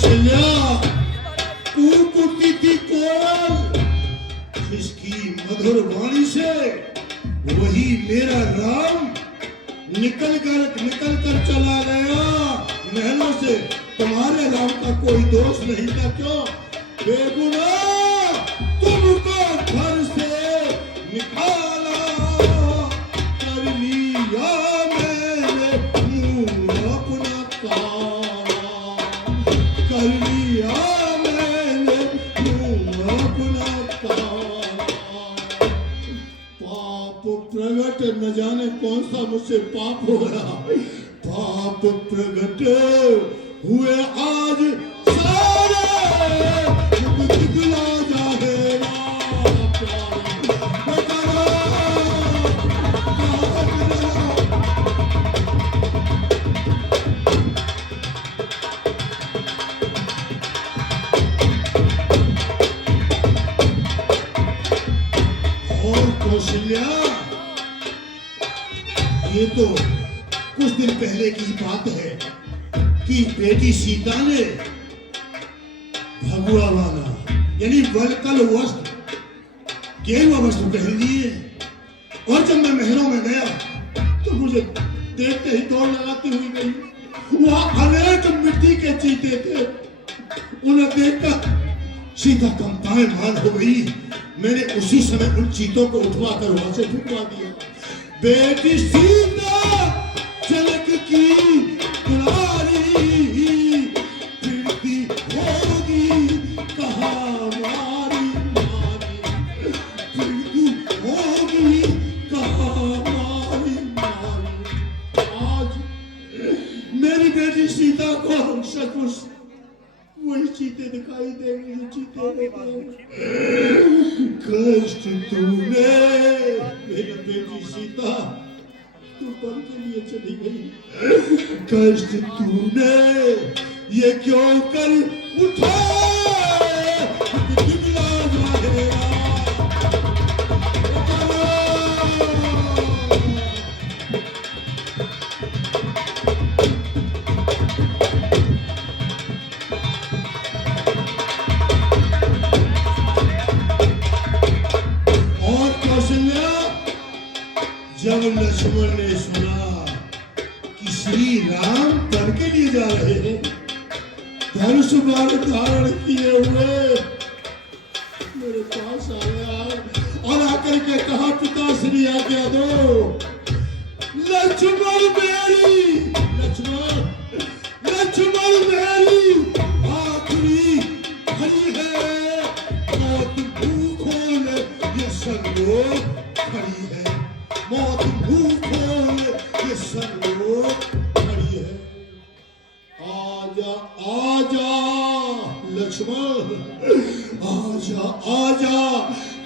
कौशल्या तू कुटी थी कोयल, जिसकी मधुर वाणी से वही मेरा राम निकल कर चला गया महलों से। तुम्हारे राम का कोई दोष नहीं था क्यों? बेगुनाह तुमको घर से निकाला, कर लिया मैंने मुंह अपना काला, कर लिया मैंने मुंह अपना काला। पाप प्रगट न जाने कौन सा मुझसे पाप हो गया, पाप प्रगट हुए आज सारे, दिखला जाएगा और कौशल्या, ये तो कुछ दिन पहले की बात है कि बेटी सीता ने भगवा वाला यानी वलकल वस्त्र, गेरुआ वस्त्र पहन लिए। और जब मैं महलों में गया तो मुझे देखते ही दौड़ लगाती हुई गई। वहां अनेक मिट्टी के चीते थे, उन्हें देखकर सीता कंपाएं मान हो गई। मैंने उसी समय उन चीतों को उठवा कर वहां से ढुकवा दिया। बेटी सीता जनक की दुलारी फिरती होगी कहाँ मारी मारी, फिरती होगी कहाँ मारी मारी। आज मेरी बेटी सीता को सचमुच वही चीते दिखाई देंगे जो चीते कष्ट तूने मेरी बेटी सीता तू बन के लिए चली गई, कष्ट तूने ये क्यों कर उठाए, दिखला जाएगा। जब लक्ष्मण ने सुना कि श्री राम तन के लिए जा रहे हैं, धनुष बाण धारण किए हुए मेरे पास आया और आकर के कहा, पिता श्री आज्ञा दो। लक्ष्मण मेरी, लक्ष्मण लक्ष्मण मेरी आखिरी घड़ी है, मौत भूखों ने ये संयोग खड़ी है, मौत भूखों ये संयोग खड़ी है। आजा आजा लक्ष्मण, आजा आजा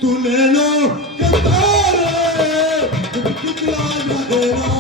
तू नैनो के तारे, दिखला जाएगा।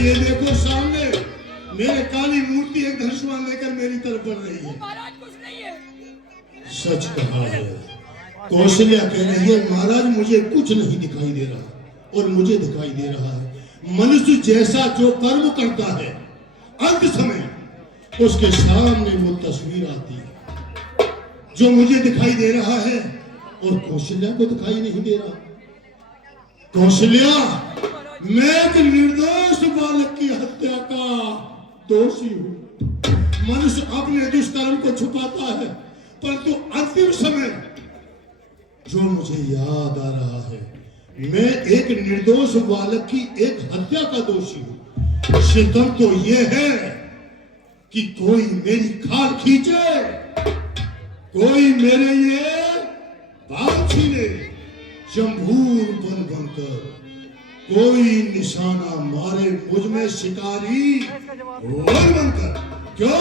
ये देखो सामने मेरे काली मूर्ति एक धनुष्मान लेकर मेरी तरफ बढ़ रही है। महाराज कुछ नहीं है। सच कहा है। कौशल्या कह रही है महाराज मुझे कुछ नहीं दिखाई दे रहा और मुझे दिखाई दे रहा है। मनुष्य जैसा जो कर्म करता है अंत समय उसके सामने वो तस्वीर आती है। जो मुझे दिखाई दे रहा है और कौशल्या को दिखाई नहीं दे रहा। कौशल्या, मैं एक निर्दोष बालक की हत्या का दोषी हूं। मनुष्य अपने दुष्कर्म को छुपाता है, परंतु अंतिम समय जो मुझे याद आ रहा है, मैं एक निर्दोष बालक की एक हत्या का दोषी हूं। सितम तो यह है कि कोई मेरी खाल खींचे, कोई मेरे ये बाल छीने, जंभूर बन बनकर कोई निशाना मारे मुझ में शिकारी वर बनकर। क्यों?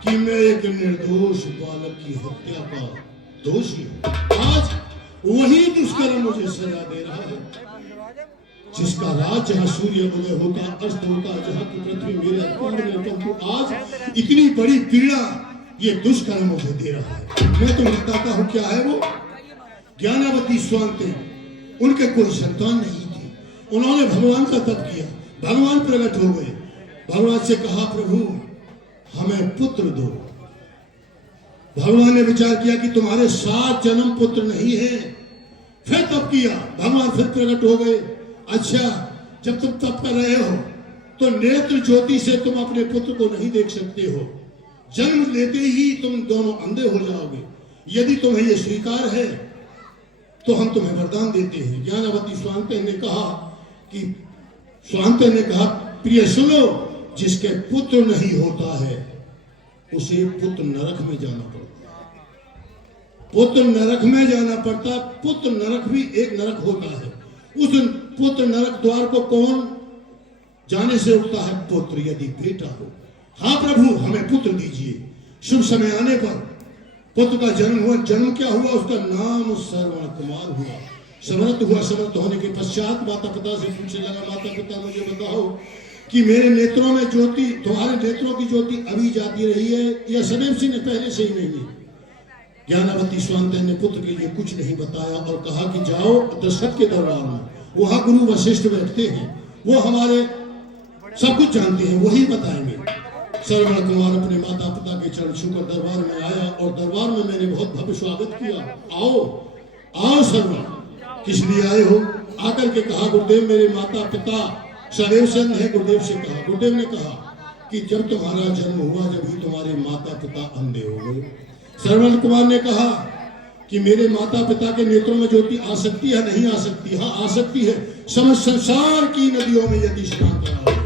कि मैं एक निर्दोष बालक की हत्या का दोषी हूं। आज वही दुष्कर्म मुझे सजा दे रहा है, जिसका राज जहां सूर्य उदय होता अस्त होता, जहां की पृथ्वी मेरे अधिकार में, परंतु आज इतनी बड़ी पीड़ा ये दुष्कर्म मुझे दे रहा है। मैं तो बताता हूं क्या है वो। ज्ञानावती स्वांते, उनके कोई संतान नहीं थी, उन्होंने भगवान का तप किया, भगवान प्रकट हो गए, भगवान से कहा प्रभु हमें पुत्र दो। भगवान ने विचार किया कि तुम्हारे 7 जन्म पुत्र नहीं है, फिर तप किया, भगवान फिर प्रकट हो गए। अच्छा, जब तुम तप कर रहे हो तो नेत्र ज्योति से तुम अपने पुत्र को नहीं देख सकते हो, जन्म लेते ही तुम दोनों अंधे हो जाओगे। यदि तुम्हें यह स्वीकार है तो हम तुम्हें वरदान देते हैं। ज्ञानावती स्वांते ने कहा कि स्वांते ने कहा प्रिय सुनो, जिसके पुत्र नहीं होता है उसे पुत्र नरक में जाना पड़ता है, पुत्र नरक में जाना पड़ता। पुत्र नरक भी एक नरक होता है, उस पुत्र नरक द्वार को कौन जाने से उठता है? पुत्र, यदि बेटा हो। हाँ प्रभु हमें पुत्र दीजिए। शुभ समय आने पर पुत्र का जन्म हुआ। जन्म क्या हुआ? उसका नाम श्रवण कुमार हुआ। समर्थ हुआ। समर्थ होने के पश्चात माता पिता से पूछने लगा, माता पिता मुझे बताओ कि मेरे नेत्रों में ज्योति, तुम्हारे नेत्रों की ज्योति अभी जाती रही है या सदैव से पहले से ही नहीं? ज्ञानावती स्वांते ने पुत्र के लिए कुछ नहीं बताया और कहा कि जाओ दशरथ के दरबार में, वहां गुरु वशिष्ठ बैठते हैं, वो हमारे सब कुछ जानते हैं, वही बताएंगे। श्रवण कुमार अपने माता पिता के चरण छूकर दरबार में आया और दरबार में मैंने बहुत भव्य स्वागत किया। आओ आओ श्रवण, किस लिए आए हो? आकर के कहा गुरुदेव मेरे माता पिता सदैव से अंध है। गुरुदेव से कहा, गुरुदेव ने कहा कि जब तुम्हारा जन्म हुआ जब ही तुम्हारे माता पिता अंधे हो गए। श्रवण कुमार ने कहा कि मेरे माता पिता के नेत्रों में ज्योति आ सकती है? नहीं आ सकती। हाँ आ सकती है, समस्त संसार की नदियों में यदि स्नान कराओ।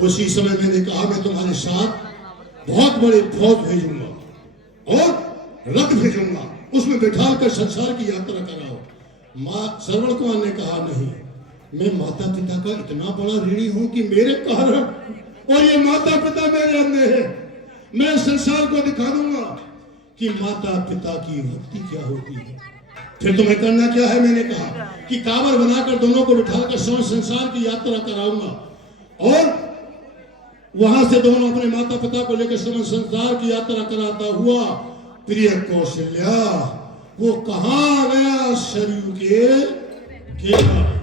उसी समय मैंने कहा मैं तुम्हारे साथ बहुत बड़े फौज भेजूंगा और रथ भेजूंगा, उसमें बैठा कर संसार की यात्रा कराओ। मां श्रवण कुमार ने कहा नहीं, मैं माता पिता का इतना बड़ा ऋणी हूं कि मेरे कारण और ये माता पिता मेरे अंदर है। मैं संसार को दिखा दूंगा कि माता पिता की भक्ति क्या होती है। फिर तुम्हें करना क्या है? मैंने कहा कि कांवर बनाकर दोनों को बिठाकर संसार की यात्रा कराऊंगा और वहां से दोनों अपने माता पिता को लेकर संसार की यात्रा कराता हुआ प्रिय कौशल्या वो कहां गया? सरयू के किनारे।